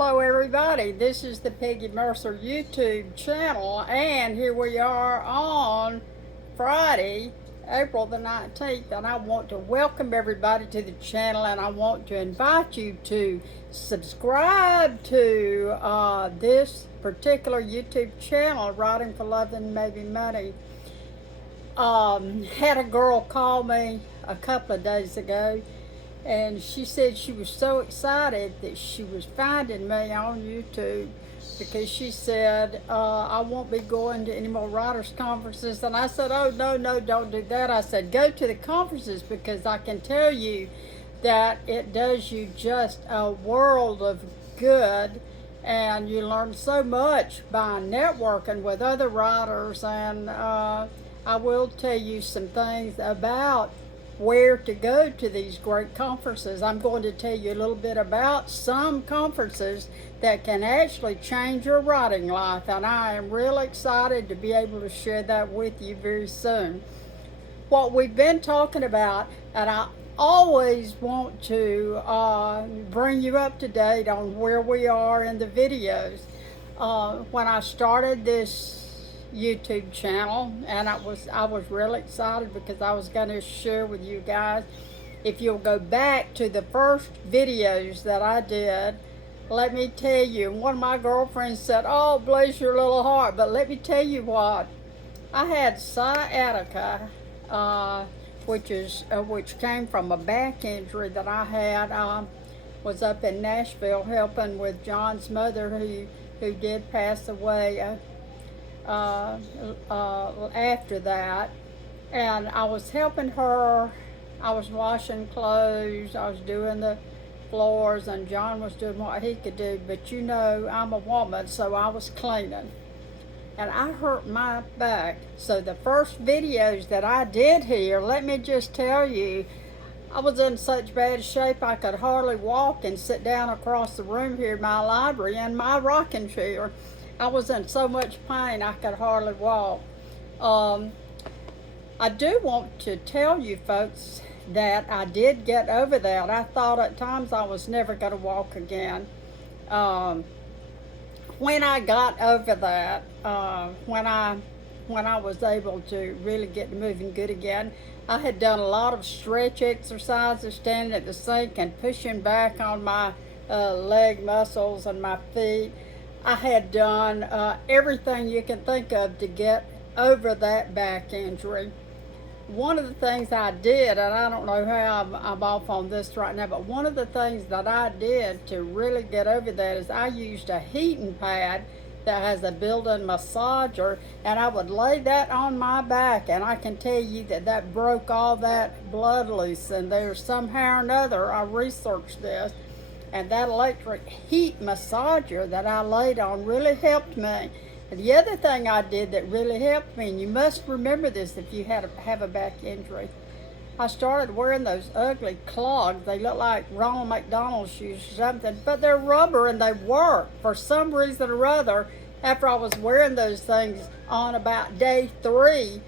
Hello everybody, this is the Peggy Mercer YouTube channel, and here we are on Friday, April the 19th, and I want to welcome everybody to the channel, and I want to invite you to subscribe to this particular YouTube channel, Writing for Love and Maybe Money. Had a girl call me a couple of days ago, and she said she was so excited that she was finding me on YouTube because she said, I won't be going to any more writers' conferences. And I said, oh, no, don't do that. I said, go to the conferences, because I can tell you that it does you just a world of good, and you learn so much by networking with other writers. And I will tell you some things about where to go to these great conferences. I'm going to tell you a little bit about some conferences that can actually change your writing life, and I am really excited to be able to share that with you very soon. What we've been talking about, and I always want to bring you up to date on where we are in the videos. When I started this YouTube channel, and I was really excited because I was going to share with you guys. If you'll go back to the first videos that I did, let me tell you, one of my girlfriends said, oh, bless your little heart, but let me tell you what, I had sciatica, which came from a back injury that I had. Was up in Nashville helping with John's mother, who did pass away after that, and I was helping her. I was washing clothes, I was doing the floors, and John was doing what he could do. But you know, I'm a woman, so I was cleaning, and I hurt my back. So the first videos that I did here, let me just tell you, I was in such bad shape I could hardly walk and sit down across the room here in my library in my rocking chair. I was in so much pain I could hardly walk. I do want to tell you folks that I did get over that. I thought at times I was never going to walk again. When I got over that, when I was able to really get moving good again, I had done a lot of stretch exercises, standing at the sink and pushing back on my leg muscles and my feet. I had done everything you can think of to get over that back injury. One of the things I did, and I don't know how I'm off on this right now, but one of the things that I did to really get over that is I used a heating pad that has a built-in massager, and I would lay that on my back, and I can tell you that broke all that blood loose. And there's somehow or another, I researched this, and that electric heat massager that I laid on really helped me. And the other thing I did that really helped me, and you must remember this if you have a back injury, I started wearing those ugly clogs. They look like Ronald McDonald shoes or something, but they're rubber and they work. For some reason or other, after I was wearing those things on about day 3,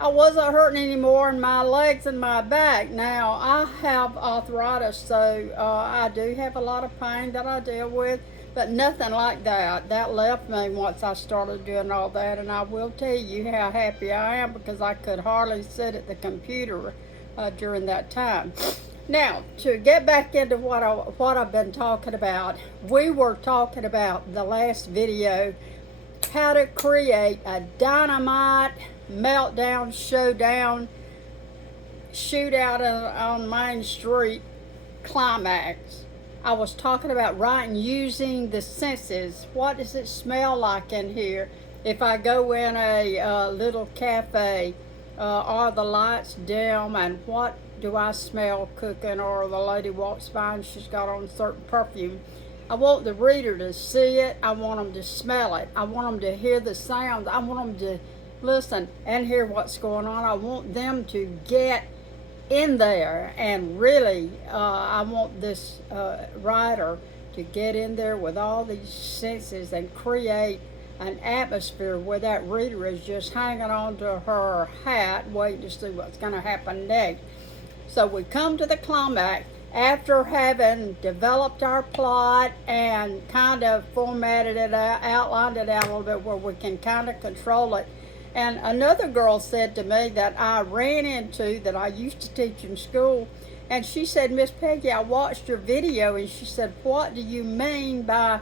I wasn't hurting anymore in my legs and my back. Now, I have arthritis, so I do have a lot of pain that I deal with, but nothing like that. That left me once I started doing all that, and I will tell you how happy I am because I could hardly sit at the computer during that time. Now, to get back into what I've been talking about, we were talking about the last video, how to create a dynamite meltdown, showdown, shootout on Main Street climax. I was talking about writing using the senses. What does it smell like in here? If I go in a little cafe, are the lights dim, and what do I smell cooking? Or the lady walks by and she's got on certain perfume. I want the reader to see it. I want them to smell it. I want them to hear the sounds. I want them to listen and hear what's going on. I want them to get in there, and really I want this writer to get in there with all these senses and create an atmosphere where that reader is just hanging on to her hat waiting to see what's going to happen next. So we come to the climax, after having developed our plot and kind of formatted it out, outlined it out a little bit where we can kind of control it. And another girl said to me that I ran into, that I used to teach in school, and she said, Miss Peggy, I watched your video, and she said, what do you mean by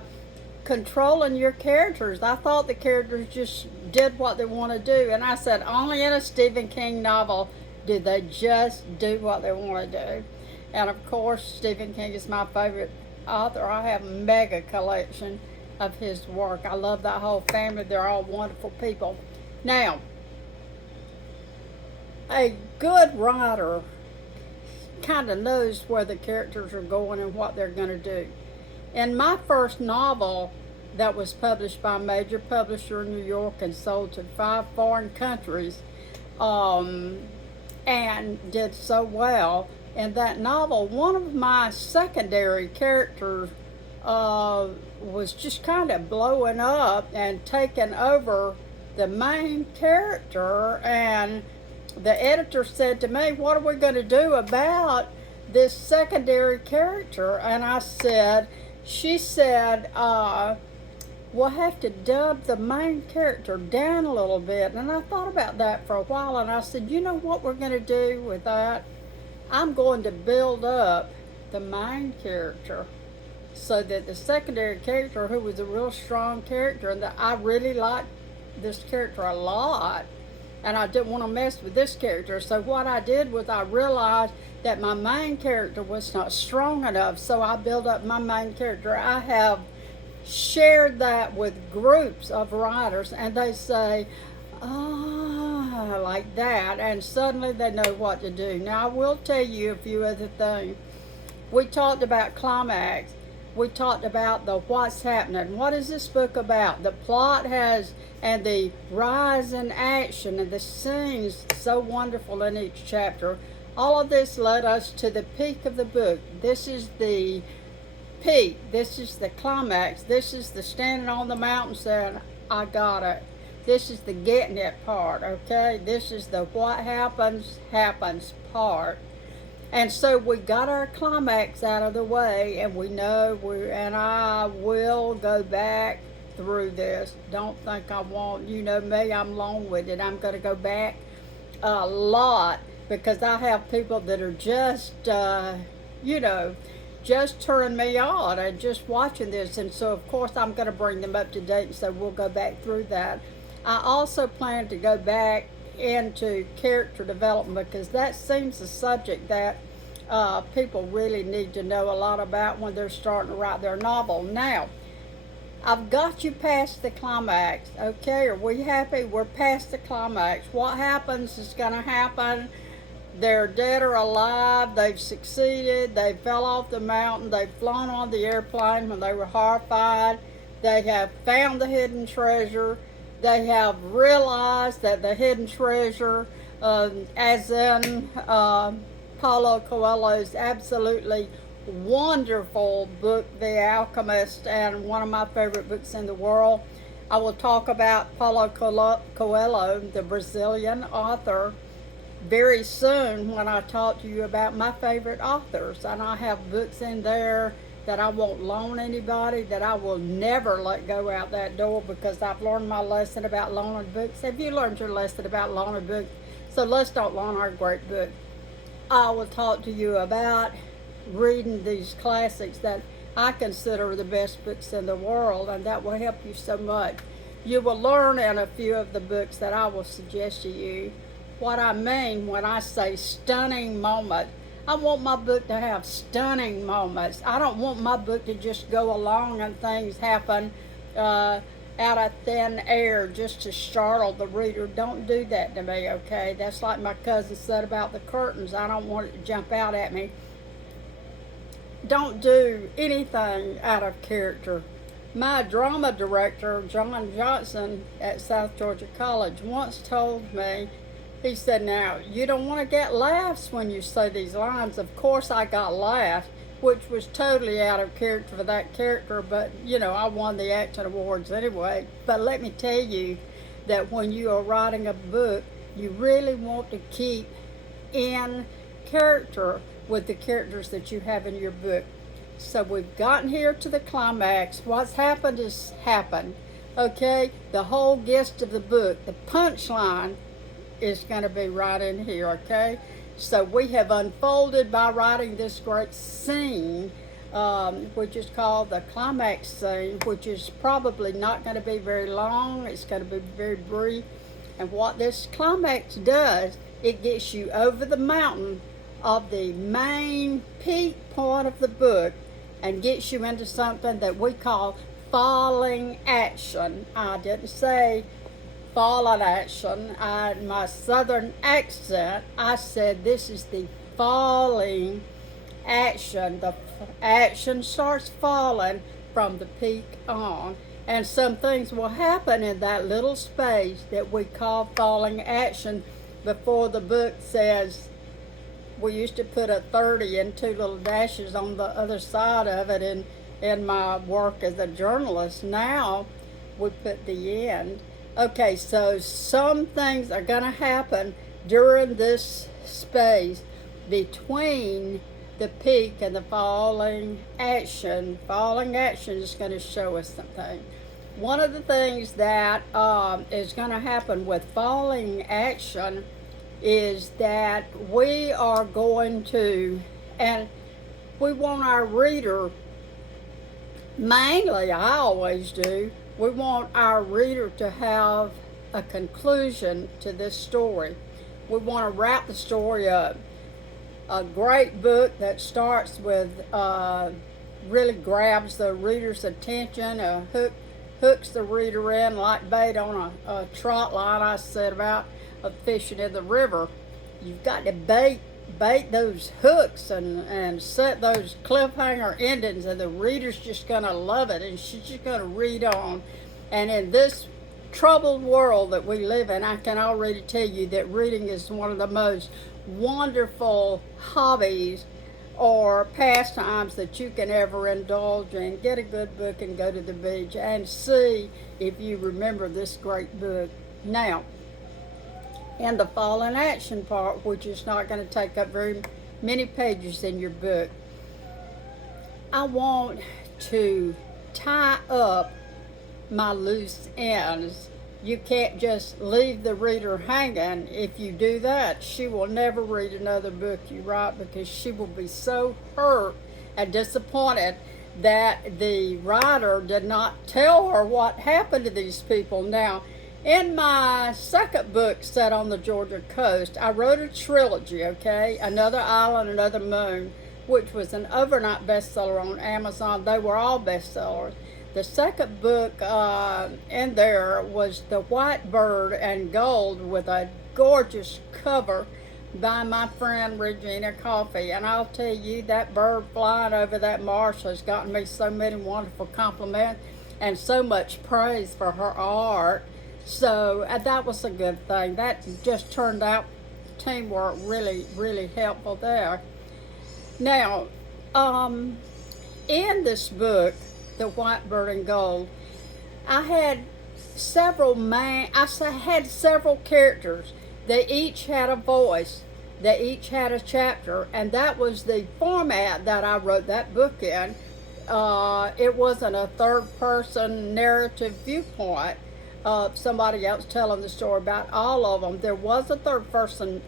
controlling your characters? I thought the characters just did what they want to do. And I said, only in a Stephen King novel do they just do what they want to do. And of course, Stephen King is my favorite author. I have a mega collection of his work. I love that whole family. They're all wonderful people. Now, a good writer kind of knows where the characters are going and what they're going to do. In my first novel that was published by a major publisher in New York and sold to 5 foreign countries, and did so well, in that novel, one of my secondary characters was just kind of blowing up and taking over the main character, and the editor said to me, what are we going to do about this secondary character? And I said, she said, we'll have to dub the main character down a little bit. And I thought about that for a while, and I said, you know what we're going to do with that? I'm going to build up the main character so that the secondary character, who was a real strong character, and that I really liked this character a lot, and I didn't want to mess with this character. So what I did was I realized that my main character was not strong enough, so I built up my main character. I have shared that with groups of writers, and they say, ah, like that, and suddenly they know what to do. Now, I will tell you a few other things. We talked about CLIMAX. We talked about the what's happening. What is this book about? The plot has, and the rise in action, and the scenes so wonderful in each chapter. All of this led us to the peak of the book. This is the peak. This is the climax. This is the standing on the mountain saying, I got it. This is the getting it part, okay? This is the what happens part. And so we got our climax out of the way, and we know and I will go back through this. Don't think I won't. You know me, I'm long-winded. I'm going to go back a lot because I have people that are just, just turning me on and just watching this. And so, of course, I'm going to bring them up to date, so we'll go back through that. I also plan to go back into character development because that seems a subject that people really need to know a lot about when they're starting to write their novel. Now, I've got you past the climax, okay? Are we happy? We're past the climax. What happens is going to happen. They're dead or alive. They've succeeded. They fell off the mountain. They've flown on the airplane when they were horrified. They have found the hidden treasure. They have realized that the hidden treasure, as in Paulo Coelho's absolutely wonderful book, The Alchemist, and one of my favorite books in the world. I will talk about Paulo Coelho, the Brazilian author, very soon when I talk to you about my favorite authors. And I have books in there that I won't loan anybody, that I will never let go out that door because I've learned my lesson about loaning books. Have you learned your lesson about loaning books? So let's don't loan our great book. I will talk to you about reading these classics that I consider the best books in the world, and that will help you so much. You will learn in a few of the books that I will suggest to you what I mean when I say stunning moment. I want my book to have stunning moments. I don't want my book to just go along and things happen out of thin air just to startle the reader. Don't do that to me, okay? That's like my cousin said about the curtains. I don't want it to jump out at me. Don't do anything out of character. My drama director, John Johnson at South Georgia College, once told me, he said, now, you don't want to get laughs when you say these lines. Of course I got laughs, which was totally out of character for that character, but, I won the acting awards anyway. But let me tell you that when you are writing a book, you really want to keep in character with the characters that you have in your book. So we've gotten here to the climax. What's happened is happened. Okay, the whole gist of the book, the punchline is going to be right in here, okay? So we have unfolded by writing this great scene, which is called the climax scene, which is probably not going to be very long. It's going to be very brief. And what this climax does, it gets you over the mountain of the main peak point of the book and gets you into something that we call falling action. I didn't say fallen action. My southern accent, I said this is the falling action. The action starts falling from the peak on. And some things will happen in that little space that we call falling action before the book says, we used to put a 30 and two little dashes on the other side of it in my work as a journalist. Now we put the end. Okay, so some things are going to happen during this space between the peak and the falling action. Falling action is going to show us something. One of the things that is going to happen with falling action is that we are going to, and we want our reader, mainly I always do, we want our reader to have a conclusion to this story. We want to wrap the story up. A great book that starts with, really grabs the reader's attention, hooks the reader in like bait on a trot line I said about fishing in the river. You've got to bait those hooks and set those cliffhanger endings, and the reader's just going to love it, and she's just going to read on. And in this troubled world that we live in, I can already tell you that reading is one of the most wonderful hobbies or pastimes that you can ever indulge in. Get a good book and go to the beach and see if you remember this great book. Now, in the fallen action part, which is not going to take up very many pages in your book, I want to tie up my loose ends. You can't just leave the reader hanging. If you do that, she will never read another book you write, because she will be so hurt and disappointed that the writer did not tell her what happened to these people. Now, in my second book set on the Georgia coast, I wrote a trilogy, okay? Another Island, Another Moon, which was an overnight bestseller on Amazon. They were all bestsellers. The second book in there was The White Bird and Gold, with a gorgeous cover by my friend Regina Coffey. And I'll tell you, that bird flying over that marsh has gotten me so many wonderful compliments and so much praise for her art. So that was a good thing. That just turned out teamwork really, really helpful there. Now, in this book, The White Bird and Gold, I had several characters. They each had a voice. They each had a chapter, and that was the format that I wrote that book in. It wasn't a third-person narrative viewpoint of somebody else telling the story about all of them. There was a third-person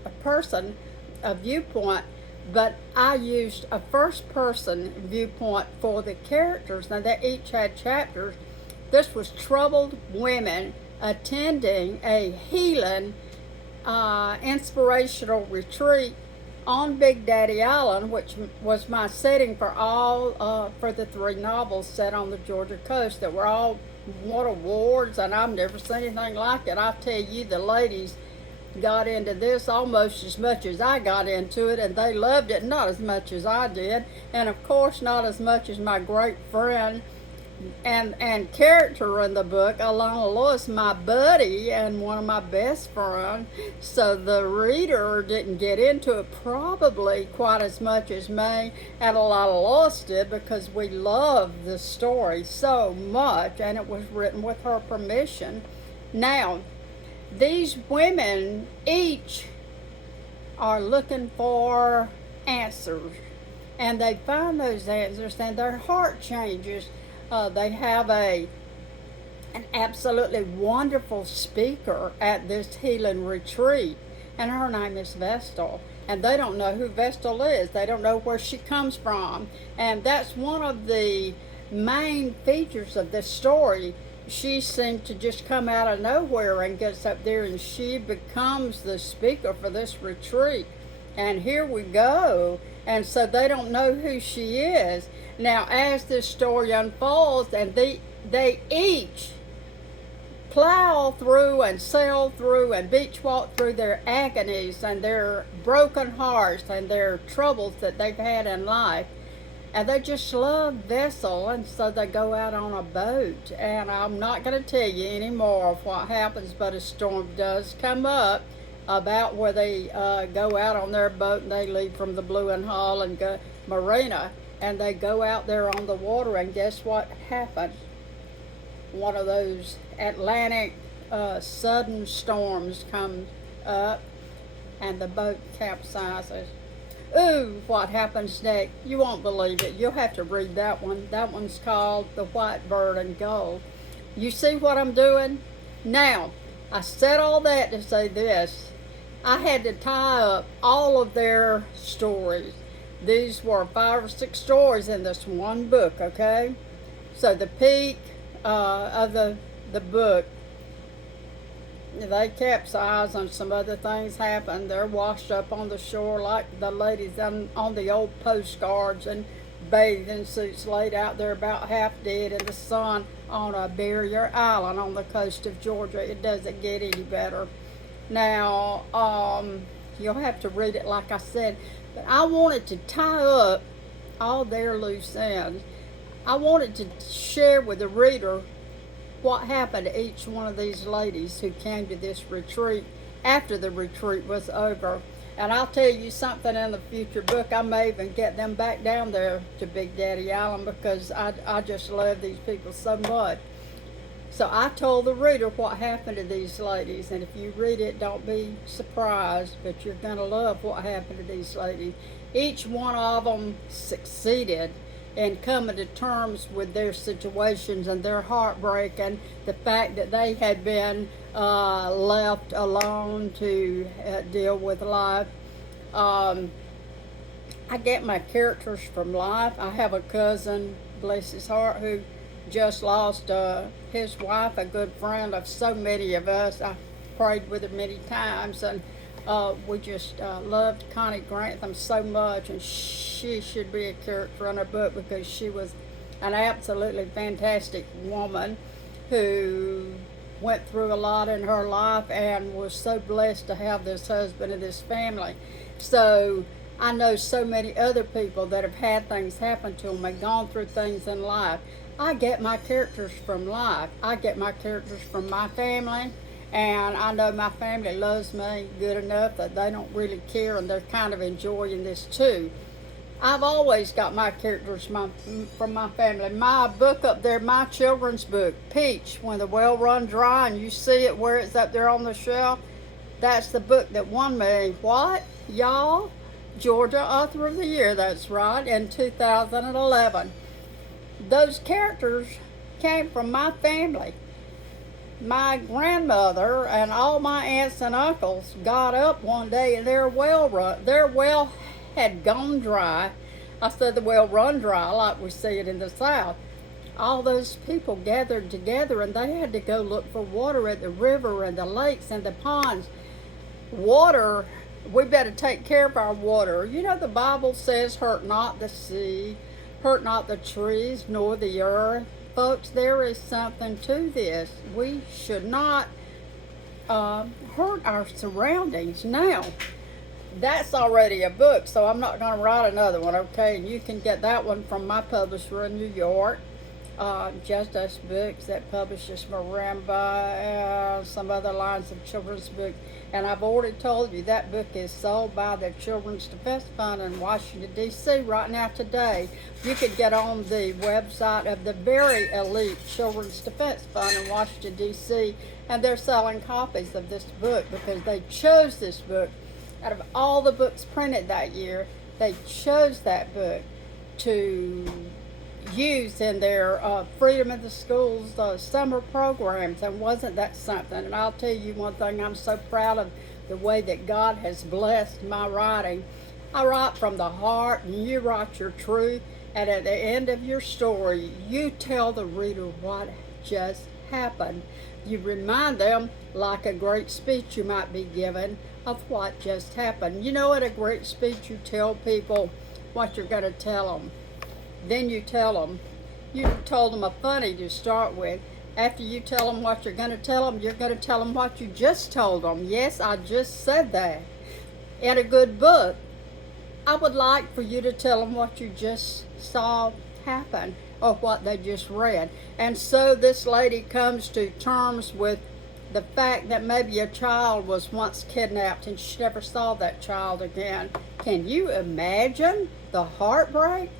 viewpoint, but I used a first-person viewpoint for the characters. Now, they each had chapters. This was troubled women attending a healing, inspirational retreat on Big Daddy Island, which was my setting for for the 3 novels set on the Georgia coast that were all won awards, and I've never seen anything like it. I tell you, the ladies got into this almost as much as I got into it, and they loved it, not as much as I did, and of course not as much as my great friend and character in the book, Alana Lewis, my buddy and one of my best friends. So the reader didn't get into it probably quite as much as me and Alana Lewis did, because we loved the story so much, and it was written with her permission. Now, these women each are looking for answers. And they find those answers and their heart changes. They have an absolutely wonderful speaker at this healing retreat, and her name is Vestal. And they don't know who Vestal is. They don't know where she comes from. And that's one of the main features of this story. She seemed to just come out of nowhere and gets up there, and she becomes the speaker for this retreat. And here we go. And so they don't know who she is. Now, as this story unfolds, and they each plow through and sail through and beach walk through their agonies and their broken hearts and their troubles that they've had in life. And they just love Vessel, and so they go out on a boat. And I'm not going to tell you any more of what happens, but a storm does come up about where they go out on their boat, and they leave from the Blue and Hull and go Marina, and they go out there on the water, and guess what happens? One of those Atlantic sudden storms comes up, and the boat capsizes. Ooh, what happens next? You won't believe it. You'll have to read that one. That one's called The White Bird and Gold. You see what I'm doing? Now, I said all that to say this. I had to tie up all of their stories. These were 5 or 6 stories in this one book, okay? So the peak of the book, they capsize and some other things happen. They're washed up on the shore like the ladies on the old postcards, and bathing suits laid out there about half dead in the sun on a barrier island on the coast of Georgia. It doesn't get any better. Now, you'll have to read it like I said, but I wanted to tie up all their loose ends. I wanted to share with the reader what happened to each one of these ladies who came to this retreat after the retreat was over. And I'll tell you something, in the future book, I may even get them back down there to Big Daddy Island, because I just love these people so much. So I told the reader what happened to these ladies, and if you read it, don't be surprised, but you're going to love what happened to these ladies. Each one of them succeeded and coming to terms with their situations and their heartbreak and the fact that they had been left alone to deal with life. I get my characters from life. I have a cousin, bless his heart, who just lost his wife, a good friend of so many of us. I prayed with her many times, and we just loved Connie Grantham so much, and she should be a character in a book, because she was an absolutely fantastic woman who went through a lot in her life and was so blessed to have this husband and this family. So I know so many other people that have had things happen to them and gone through things in life. I get my characters from life. I get my characters from my family. And I know my family loves me good enough that they don't really care, and they're kind of enjoying this too. I've always got my characters from my family. My book up there, my children's book, Peach, When the Well Run Dry, and you see it where it's up there on the shelf, that's the book that won me, what, y'all? Georgia Author of the Year, that's right, in 2011. Those characters came from my family. My grandmother and all my aunts and uncles got up one day, and their well had gone dry. I said the well run dry like we see it in the South. All those people gathered together, and they had to go look for water at the river and the lakes and the ponds. Water, we better take care of our water. You know, the Bible says, hurt not the sea, hurt not the trees, nor the earth. Folks, there is something to this. We should not hurt our surroundings. Now, that's already a book, so I'm not going to write another one, okay? And you can get that one from my publisher in New York, Just Us Books, that publishes Marimba, some other lines of children's books. And I've already told you that book is sold by the Children's Defense Fund in Washington, D.C. right now today. You could get on the website of the very elite Children's Defense Fund in Washington, D.C., and they're selling copies of this book because they chose this book out of all the books printed that year they chose that book to use in their Freedom of the Schools summer programs. And wasn't that something? And I'll tell you one thing, I'm so proud of the way that God has blessed my writing. I write from the heart, and you write your truth, and at the end of your story, you tell the reader what just happened. You remind them, like a great speech you might be given, of what just happened. You know, at a great speech, you tell people what you're going to tell them. Then you tell them, you told them a funny to start with. After you tell them what you're going to tell them, you're going to tell them what you just told them. Yes, I just said that. In a good book, I would like for you to tell them what you just saw happen or what they just read. And so this lady comes to terms with the fact that maybe a child was once kidnapped and she never saw that child again. Can you imagine the heartbreak?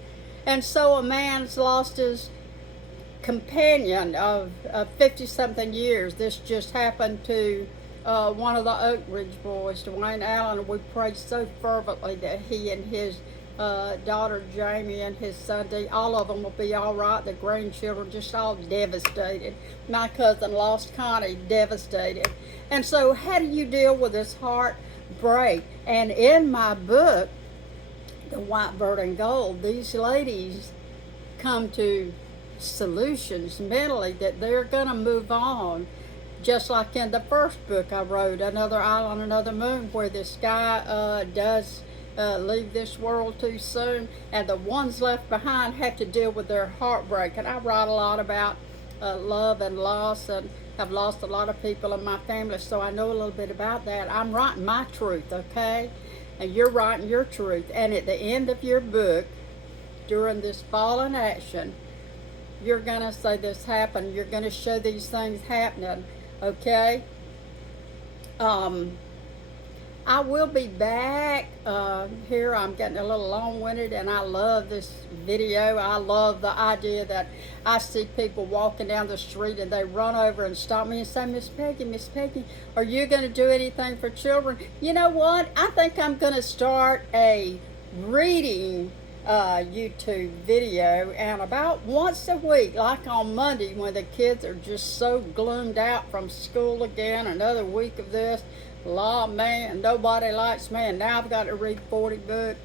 And so a man's lost his companion of 50-something years. This just happened to one of the Oak Ridge boys, Dwayne Allen. We prayed so fervently that he and his daughter Jamie and his son Dee, all of them will be all right. The grandchildren just all devastated. My cousin lost Connie, devastated. And so how do you deal with this heartbreak? And in my book, The White Bird and Gold, these ladies come to solutions mentally that they're going to move on. Just like in the first book I wrote, Another Island, Another Moon, where this guy does leave this world too soon, and the ones left behind have to deal with their heartbreak. And I write a lot about love and loss, and have lost a lot of people in my family, so I know a little bit about that. I'm writing my truth, okay? And you're writing your truth. And at the end of your book, during this fall in action, you're going to say this happened. You're going to show these things happening, okay? I will be back here. I'm getting a little long-winded, and I love this video. I love the idea that I see people walking down the street and they run over and stop me and say, Miss Peggy, are you going to do anything for children? You know what? I think I'm going to start a reading YouTube video, and about once a week, like on Monday when the kids are just so gloomed out from school again, another week of this, law, man, nobody likes me, and now I've got to read 40 books.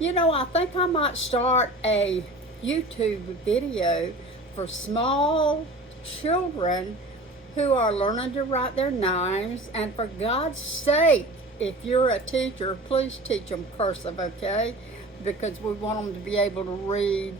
You know, I think I might start a YouTube video for small children who are learning to write their names. And for God's sake, if you're a teacher, please teach them cursive, okay? Because we want them to be able to read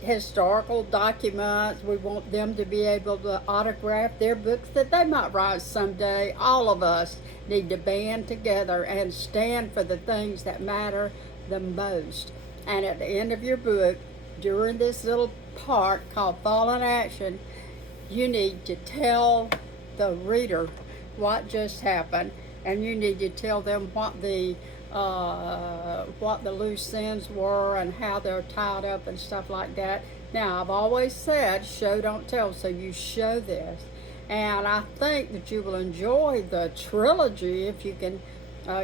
historical documents. We want them to be able to autograph their books that they might write someday. All of us need to band together and stand for the things that matter the most. And at the end of your book, during this little part called Fall in Action, you need to tell the reader what just happened, and you need to tell them what the loose ends were and how they're tied up and stuff like that. Now, I've always said, show, don't tell, so you show this. And I think that you will enjoy the trilogy if you can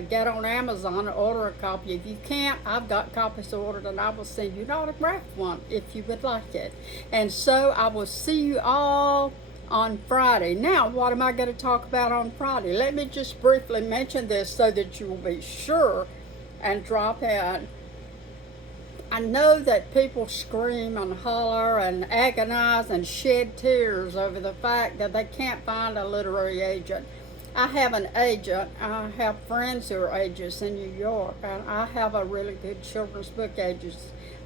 get on Amazon and order a copy. If you can't, I've got copies ordered, and I will send you an autographed one if you would like it. And so I will see you all on Friday. Now, what am I going to talk about on Friday? Let me just briefly mention this so that you will be sure and drop in. I know that people scream and holler and agonize and shed tears over the fact that they can't find a literary agent. I have an agent. I have friends who are agents in New York, and I have a really good children's book agent.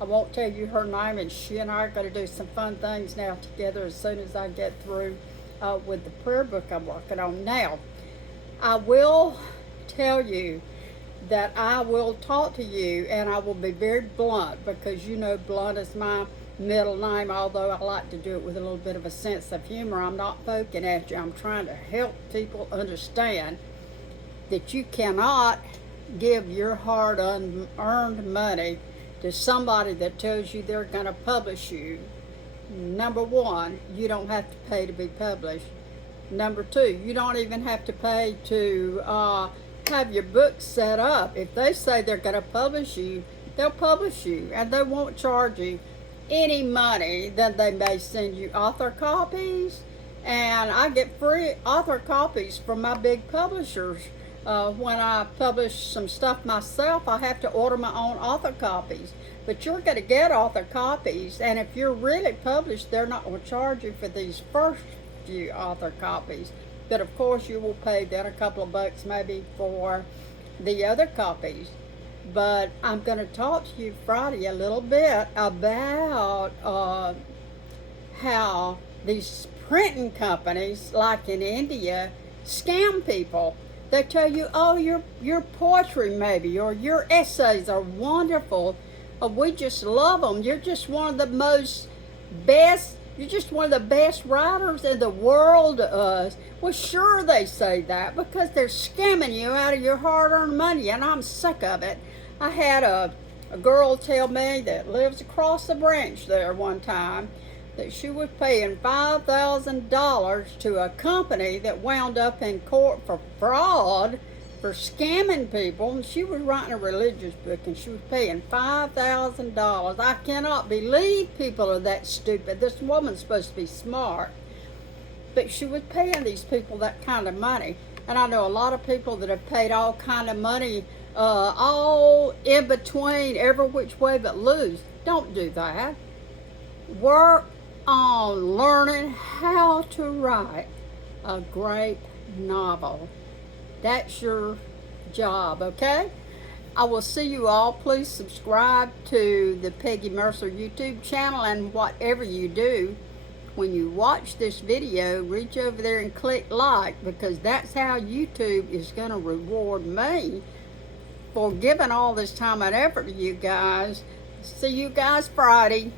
I won't tell you her name, and she and I are going to do some fun things now together as soon as I get through with the prayer book I'm working on. Now, I will tell you that I will talk to you, and I will be very blunt, because you know blunt is my middle name, although I like to do it with a little bit of a sense of humor. I'm not poking at you. I'm trying to help people understand that you cannot give your hard-earned money to somebody that tells you they're going to publish you. Number one, you don't have to pay to be published. Number two, you don't even have to pay to have your book set up. If they say they're going to publish you, they'll publish you, and they won't charge you any money. Then they may send you author copies, and I get free author copies from my big publishers. When I publish some stuff myself, I have to order my own author copies. But you're going to get author copies, and if you're really published, they're not going to charge you for these first few author copies. But of course, you will pay then a couple of bucks maybe for the other copies. But I'm going to talk to you Friday a little bit about how these printing companies, like in India, scam people. They tell you, oh, your poetry maybe, or your essays are wonderful. Oh, we just love them. You're just one of the most best, you're just one of the best writers in the world to us. Well, sure they say that because they're scamming you out of your hard-earned money, and I'm sick of it. I had a girl tell me that lives across the branch there one time that she was paying $5,000 to a company that wound up in court for fraud, for scamming people. And she was writing a religious book, and she was paying $5,000. I cannot believe people are that stupid. This woman's supposed to be smart, but she was paying these people that kind of money. And I know a lot of people that have paid all kind of money, all in between, every which way but loose. Don't do that. Work on learning how to write a great novel. That's your job, okay? I will see you all. Please subscribe to the Peggy Mercer YouTube channel, and whatever you do, when you watch this video, reach over there and click like, because that's how YouTube is going to reward me for giving all this time and effort to you guys. See you guys Friday.